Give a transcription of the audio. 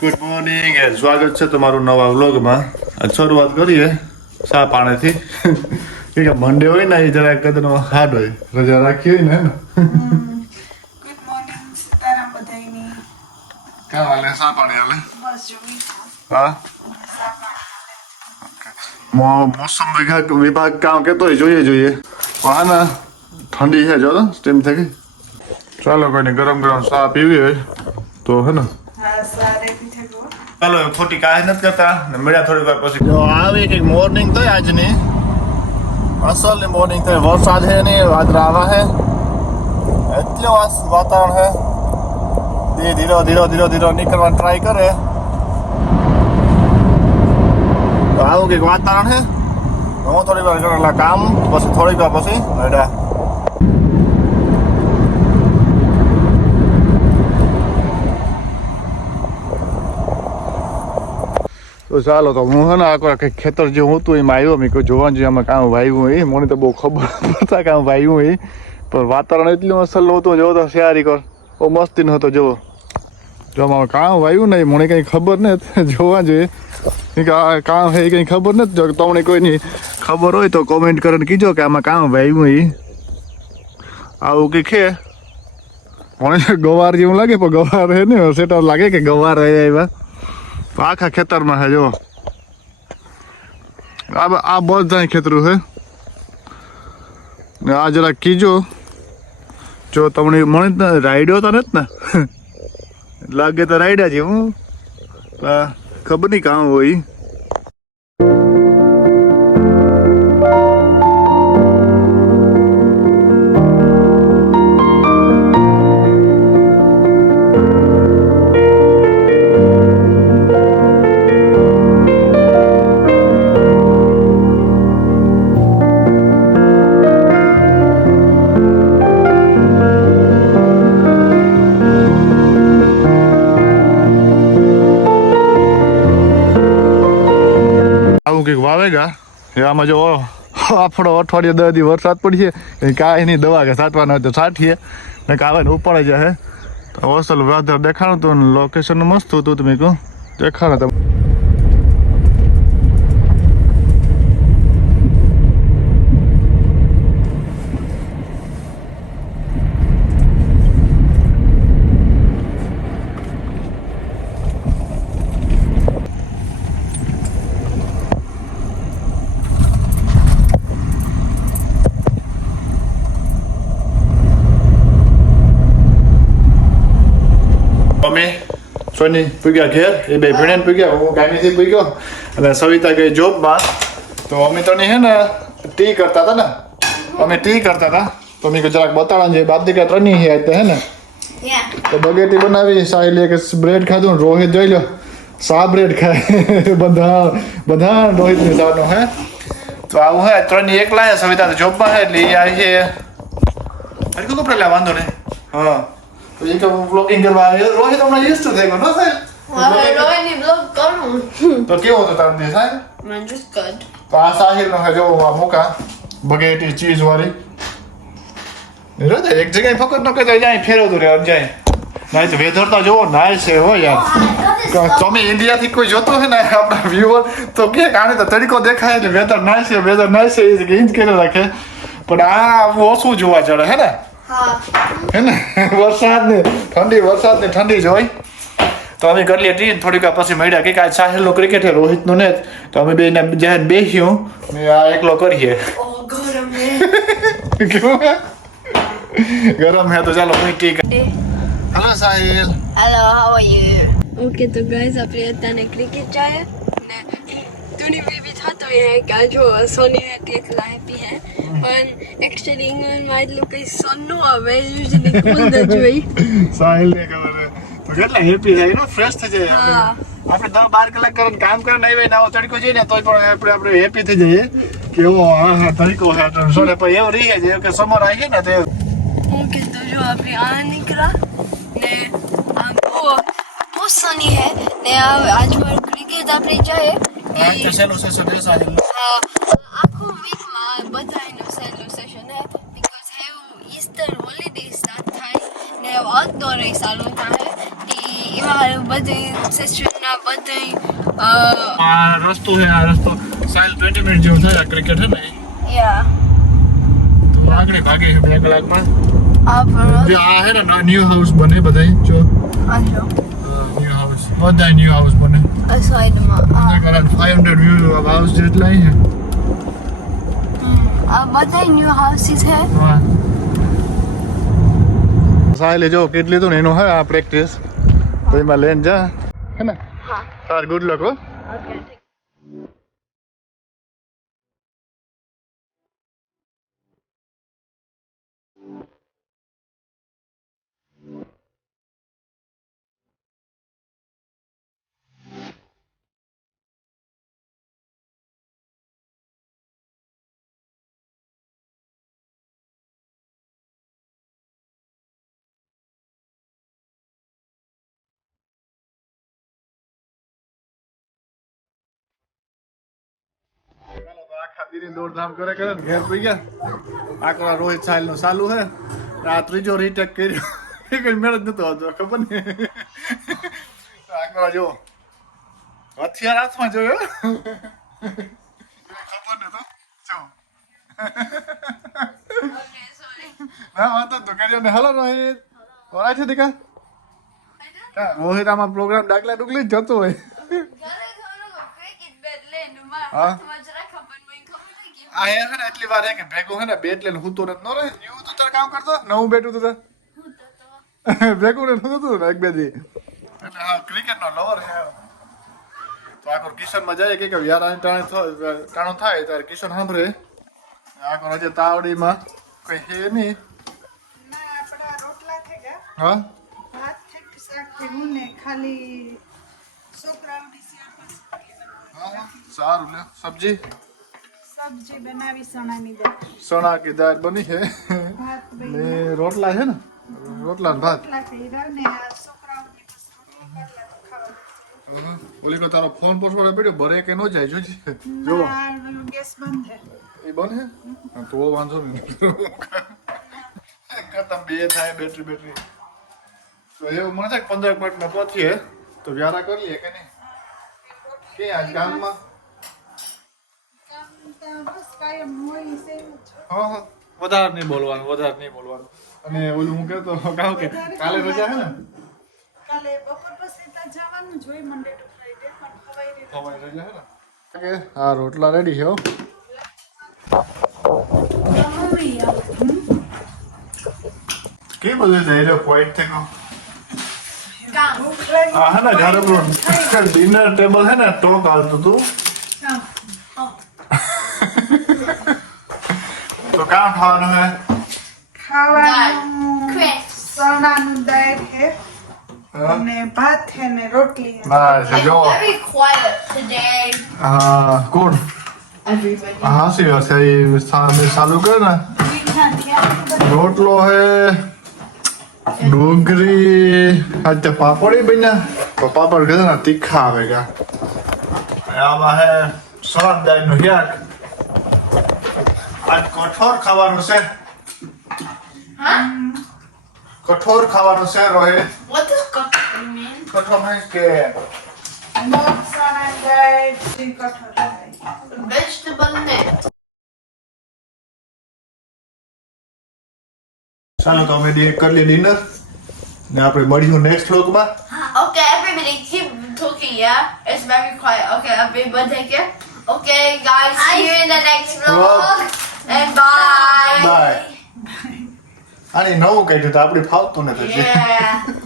Good morning and સ્વાગત છે તમારું નવા વ્લોગમાં. શરૂઆત કરીએ ચા પાણીથી. કે મંડે હોય ને એ જરા કદનો હાર્ડ હોય, રજા રાખી હોય ને. ગુડ મોર્નિંગ સીતારામ બધાયની. ક્યાં હાલે ચા પાણી હાલે? બસ જોઈ હા મોસમ વિભાગ કામ કેતો હોય જોઈએ. હા ને ઠંડી છે જો સ્ટીમ થઈ ગઈ. ચાલો કોઈને ગરમ ગરમ ચા પીવી હોય તો હે ને. હા સારે પીઠે ગો. ચાલો ખોટી કાંઈ નથી કરતા ને મળ્યા થોડી વાર પછી. જો આવી કંઈક મોર્નિંગ થઈ આજની, અસલની મોર્નિંગ થઈ. વરસાદ હે નહીં, વાદળા આવા હે, એટલો વાતાવરણ હે. ધીરો નીકળવાની ટ્રાય કરે તો આવું કંઈક વાતાવરણ હે. હું થોડી વાર કરેલા કામ, પછી થોડીક વાર પછી રેડા. તો ચાલો તો હું હે ને કંઈક ખેતર જેવું હતું એમાં આવ્યો. મેં કહ્યું જોવાનું જોઈએ આમાં કામ વાવ્યું હોય. મને તો બહુ ખબર પડતા કામ વાવ્યું હોય, પણ વાતાવરણ એટલું અસલ નહોતું. જોવો તો શિયારી કર બહુ મસ્તી નહોતો. જોવો જો આમાં કામ વાવ્યું નહીં, મને કંઈ ખબર નથી. જોવા જોઈએ કે આ કામ છે કંઈ ખબર નથી. જો તમને કોઈની ખબર હોય તો કોમેન્ટ કરીને કીજો કે આમાં કામ વાવ્યું હોય. આવું કંઈક છે. મને ગવાર જેવું લાગે, પણ ગવાર હે ને સેટર લાગે કે ગવાર આવ્યા આખા ખેતરમાં છે. જો આ બધા ખેતરું છે ને. આ જરા કીજો જો તમને મને રાયડો તો નથી ને લાગે તો રાયડા છે. હું ખબર નહીં કામ હોય. કંઈક વાવેગા આમાં જો આપણો અઠવાડિયે 10 દી વરસાદ પડીએ કાંઈ નહીં, દવા કે છાંટવાનો હોય તો છાંટીએ ને કાવે ને ઉપાડે જાય. તો અસલ વેધર દેખાડું હતું, લોકેશન મસ્ત હતું. તમે કહો દેખાડો તમે. અમે સોની પૂગ્યા ઘેર, એ બે ભણીને પૂગ્યા, હું કામીથી પૂગ્યો અને સવિતા ગઈ જોબમાં. તો અમે તો હે ને ટી કરતા હતા ને, અમે ટી કરતા હતા. તો મેં જરાક બતાવવાનું છે. બાપ દીકરા ત્રણેય હે આજે હે ને. તો બગેટી બનાવી, સાહેલી એક બ્રેડ ખાધું. રોહિત જોઈ લો સા બ્રેડ ખાય. બધા રોહિતની સાનું હે. તો આવું હે ત્રણેય એકલા હે. સવિતા જોબમાં હે એટલે એ આવી છે. હરકું કપડે વાંધો નહીં. હા તો એ તો બ્લોગિંગ કરવા આવ્યો. રોહિત હમણાં યુઝ ટુ થઈ ગયો ન સાહેબ? હવે રોહિતની બ્લોગ કરું. તો કેવો હતો તારો દિવસ સાહેબ? Man just good. તો આ સાહિલનો હે જો મોકા બગેટી ચીઝ વાળી. એક જગ્યાએ ફકત ન કરતો જાય ફેરવતું રહે જાય. ના તો વેધર તો જોવો નાઈસ છે હો યાર. તમે ઇન્ડિયાથી કોઈ જોતો હે ને આપણા વ્યુઅર તો કે આને તો તરીકો દેખાય એટલે વેધર નાઈસ છે એ ઇન્જ કરી રાખે. પણ આ ઓછું જોવા ચડે હે ને. હે ને વરસાદની ઠંડી જોઈ. તો અમે કરી લે ટી. થોડીક વાર પછી મળ્યા કે આ સાહિલનો ક્રિકેટ છે, રોહિતનું ને. તો અમે બે જ્યાં બેસ્યું ને આ એકલો કરીએ. કેવું ગરમ હે તો ચાલો કોઈ T. Hello Sahil. Hello, how are you? Okay, तो guys આપણે અત્યારે ક્રિકેટ જાય ને તુની બેબી થતો હે કે જો સોની એકલા હેપી હે. પણ એક્ચ્યુઅલી ઇંગ્લેન્ડમાં એટલું કઈ સન નો આવે, યુઝ્યુઅલી કુલ જ હોય. સાહિલ ને ખબર હે તો કેટલા હેપી થાય ને, ફ્રેશ થઈ જાય. આપણે 10-12 કલાક કરીને કામ કરીને આવ્યા ને આવો તડકો જઈએ ને તોય પણ આપણે હેપી થઈ જઈએ કે એવો હા તડકો છે. સોને પણ એવું રહી જાય કે સમર આવી ને તો ઓકે તો જો આપણે આ નીકળા ને આમ બહુ સની હે ને આજ મારું ક્રિકેટ આપણે જાય આખું વીકમાં બધાનું સહેલું સેશન હે બીકોઝ ઈસ્ટર હોલિડે સ્ટાર્ટ થાય ને આઉટડોર ચાલુ થાય એમાં બધી સિસ્ટમના બધી આ રસ્તો છે આ રસ્તો સાલ 20 મિનિટ જેવું થાય ક્રિકેટ હે ને યા તો આગળ ભાગે છે 2 કલાકમાં આ પણ જે આ હે ને ન્યુ હાઉસ બને બધાય જો આજો ન્યુ હાઉસ બધા ન્યુ હાઉસ બને આ સાઈડમાં અરાઉન્ડ 500 વ્યૂ હાઉસ જેટલા છે આ બધા ન્યૂ હાઉસીસ છે હા સાહેલે જો કેટલી તો એનો હે આ પ્રેક્ટિસ તો એમાં લઈને જા હે ને હા તાર ગુડ લક હો ઓકે આખા દીની દોડધામ કરે ને ઘેર પી ગયા આકરા રોહિત સાહેલ નું ચાલુ હે આ ત્રીજો રીટેક કર્યો એ કઈ મેળ જ નતો આવતો ખબર ને આકરા જો હથિયાર હાથમાં જોયો ખબર ને તો જો ના વાંધો તો કર્યો ને હલો રોહિત ઓળા છે દીકા રોહિત આમાં પ્રોગ્રામ ડાકલા ડુકલી જ જતો હોય હા આ હે ને એટલી વાર હે કે ભેગો હે ને બેટ લઈને હું તો ન રહે યુ તો તાર કામ કરતો નવું બેઠું તો ભેગું ને હું તો એક બે દી અને હા ક્રિકેટ નો લવર હે તો આગળ કિશન માં જાય કે યાર આ ટાણું થાય ત્યારે કિશન સાંભળે આગળ હજે તાવડીમાં કઈ હે નહીં ના આપણા રોટલા થઈ ગયા હા ભાત થઈ ગયું શાક થયું ને ખાલી છોકરાઓની હા સારું લે સબ્જી સબ્જી બનાવી ચણાની દાળ ચણા की दाल बनी है ભાત ને રોટલા છે ને રોટલા ને ભાત રોટલા થઈ રહ્યા ને આ છોકરાઓની બસ રોટલી કરલા તો ખાવા બોલી કો તારો ફોન પર છોડે પડ્યો ભરે કે નો જાય જોજી જો ના ગેસ બંધ છે એ બને હા, તો વાંધો નહીં ખતમ બે થાય બેટરી તો એવું મને થાય 15 મિનિટમાં પહોંચીએ તો વ્યારા કરી લઈએ કે નહીં કે આજ ગામમાં બસ કાયમ હોય છે હા હા વધારે નહીં બોલવાનું અને ઓલું હું કહેતો કહું કે કાલે રજા હે ને કાલે બપોર પછી ત્યાં જવાનું જ હોય મંડે ટુ ફ્રાઈડે પણ ખવાઈ રીતે હવાઈ રજા હે ને કે હા રોટલા રેડી છે હો કે બધું જઈ રહ્યો પોઈન્ટ થયો ભૂખ લાગી હા હે ને જ્યારે ડિનર ટેબલ હે ને ટોક આવતું તું તો કામ ખાવાનું હે ખાવાનું ચણાનું દાળ છે હા? અને ભાત છે ને રોટલી છે ના છે જો Very quiet today. હા કોણ Everybody. હા સી વાત છે એ સામે ચાલુ કરે ને મીઠા થયા રોટલો હે ડુંગળી આજે પાપડી બન્યા તો પાપડ કહેતા ને તીખા આવે ગયા આમાં હે સળદ દાળનું શાક આજ કઠોર ખાવાનું છે Huh? કઠોર ખાવાનું છે Rohit What does coffee mean? કઠોર means કે મગ ચણા દાળ થી કઠોળ Vegetable mix. ચાલો તો અમે કરી લઈએ ડિનર ને આપણે મળીશું નેક્સ્ટ વ્લોગમાં Okay, everybody keep talking, yeah? It's very quiet. Okay, everybody take care. Okay, guys, see you in the next vlog. And bye. Bye આની નવું કહી દીધું આપણે ફાવતું નથી Yeah.